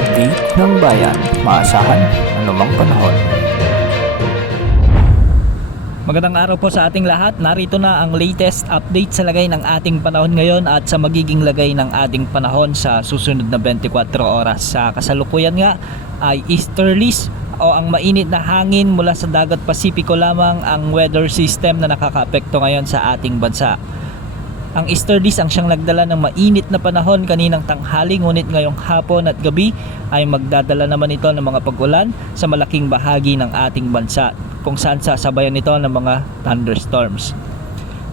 update ng bayan. Maasahan anumang panahon. Magandang araw po sa ating lahat. Narito na ang latest update sa lagay ng ating panahon ngayon at sa magiging lagay ng ating panahon sa susunod na 24 oras. Sa kasalukuyan nga ay easterlies o ang mainit na hangin mula sa dagat Pasipiko lamang ang weather system na nakakaapekto ngayon sa ating bansa. Ang easterlies ang siyang nagdala ng mainit na panahon kaninang tanghali, ngunit ngayong hapon at gabi ay magdadala naman ito ng mga pag-ulan sa malaking bahagi ng ating bansa, kung saan sasabayan ito ng mga thunderstorms.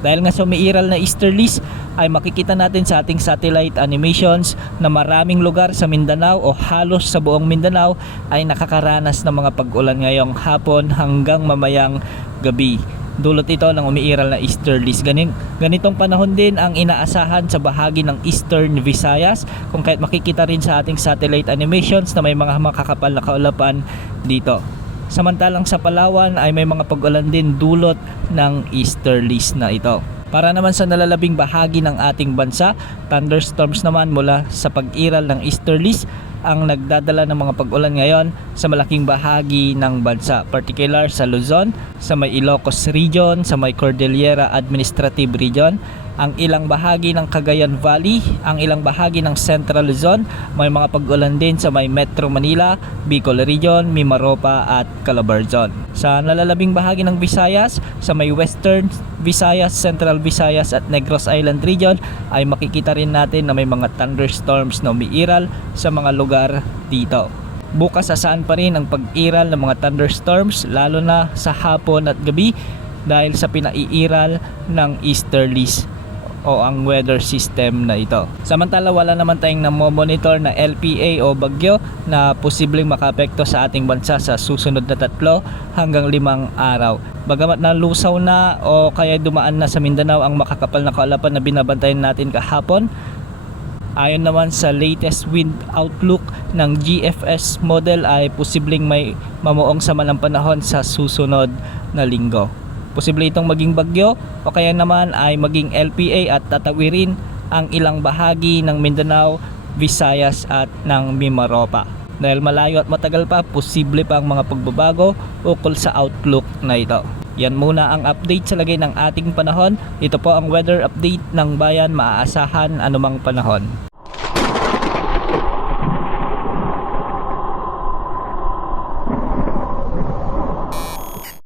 Dahil nga sa umiiral na easterlies ay makikita natin sa ating satellite animations na maraming lugar sa Mindanao o halos sa buong Mindanao ay nakakaranas ng mga pag-ulan ngayong hapon hanggang mamayang gabi. Dulot ito ng umiiral na easterlies. Ganitong panahon din ang inaasahan sa bahagi ng Eastern Visayas, kung kahit makikita rin sa ating satellite animations na may mga makakapal na kaulapan dito. Samantalang sa Palawan ay may mga pag-ulan din dulot ng easterlies na ito. Para naman sa nalalabing bahagi ng ating bansa, thunderstorms naman mula sa pag-iral ng easterlies ang nagdadala ng mga pag-ulan ngayon sa malaking bahagi ng bansa, particular sa Luzon, sa may Ilocos Region, sa may Cordillera Administrative Region, ang ilang bahagi ng Cagayan Valley, ang ilang bahagi ng Central Luzon, may mga pag-ulan din sa may Metro Manila, Bicol Region, Mimaropa at Calabarzon. Sa nalalabing bahagi ng Visayas, sa may Western Visayas, Central Visayas at Negros Island Region ay makikita rin natin na may mga thunderstorms na umiiral sa mga lugar dito. Bukas asaan pa rin ang pag-iral ng mga thunderstorms, lalo na sa hapon at gabi dahil sa pinaiiral ng easterlies o ang weather system na ito. Samantala wala naman tayong namomonitor na LPA o bagyo na posibleng makaapekto sa ating bansa sa susunod na 3 hanggang 5 araw. Bagamat nalusaw na o kaya dumaan na sa Mindanao ang makakapal na kaulapan na binabantayan natin kahapon, ayon naman sa latest wind outlook ng GFS model ay posibleng may mamuong sama ng panahon sa susunod na linggo. Posible itong maging bagyo o kaya naman ay maging LPA at tatawirin ang ilang bahagi ng Mindanao, Visayas at ng Mimaropa. Dahil malayo at matagal pa, posible pa ang mga pagbabago ukol sa outlook na ito. Yan muna ang update sa lagay ng ating panahon. Ito po ang weather update ng bayan, maaasahan anumang panahon.